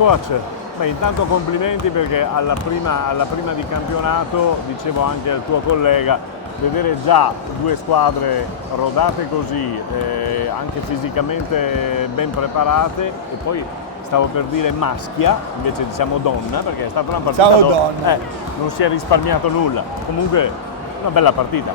Coach, beh, intanto complimenti perché alla prima di campionato, dicevo anche al tuo collega, vedere già due squadre rodate così, anche fisicamente ben preparate, e poi stavo per dire maschia, invece diciamo donna, perché è stata una partita Ciao donna. non si è risparmiato nulla, comunque una bella partita.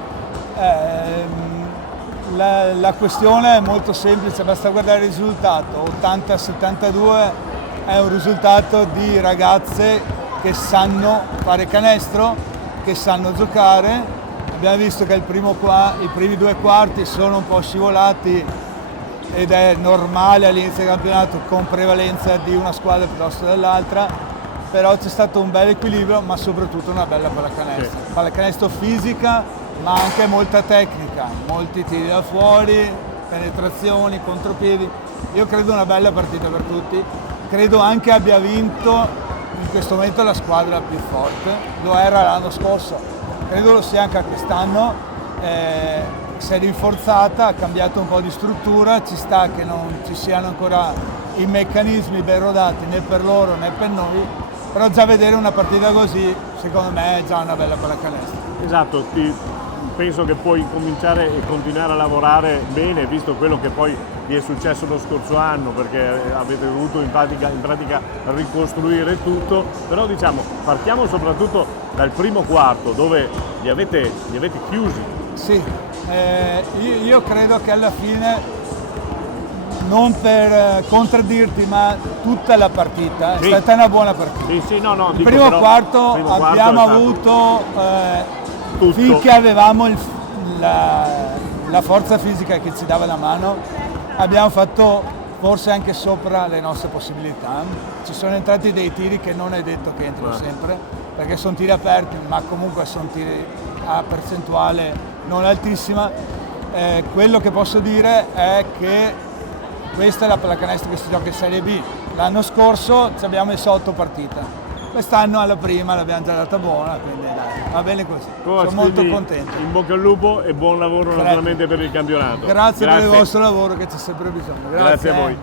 La questione è molto semplice, basta guardare il risultato. 80-72 è un risultato di ragazze che sanno fare canestro, che sanno giocare. Abbiamo visto che i primi due quarti sono un po' scivolati ed è normale all'inizio del campionato, con prevalenza di una squadra piuttosto dell'altra, però c'è stato un bel equilibrio, ma soprattutto una bella pallacanestro. Sì. Pallacanestro fisica, ma anche molta tecnica, molti tiri da fuori, penetrazioni, contropiedi. Io credo una bella partita per tutti, credo anche abbia vinto in questo momento la squadra più forte, lo era l'anno scorso, credo lo sia anche quest'anno, si è rinforzata, ha cambiato un po' di struttura, ci sta che non ci siano ancora i meccanismi ben rodati né per loro né per noi, però già vedere una partita così secondo me è già una bella pallacanestro. Esatto, penso che puoi cominciare e continuare a lavorare bene, visto quello che poi vi è successo lo scorso anno, perché avete dovuto in pratica ricostruire tutto, però diciamo partiamo soprattutto dal primo quarto dove li avete chiusi. Sì, io credo che alla fine, non per contraddirti, ma tutta la partita è stata una buona partita. Sì, no, Il primo quarto abbiamo avuto, finché avevamo la forza fisica che ci dava la mano, abbiamo fatto forse anche sopra le nostre possibilità. Ci sono entrati dei tiri che non è detto che entrino sempre, perché sono tiri aperti, ma comunque sono tiri a percentuale non altissima. Quello che posso dire è che questa è la pallacanestro che si gioca in Serie B. L'anno scorso ci abbiamo messo 8 partite. Quest'anno alla prima l'abbiamo già data buona, quindi dai, va bene così. Sono molto contento. In bocca al lupo e buon lavoro naturalmente per il campionato. Grazie per il vostro lavoro che c'è sempre bisogno. Grazie a voi.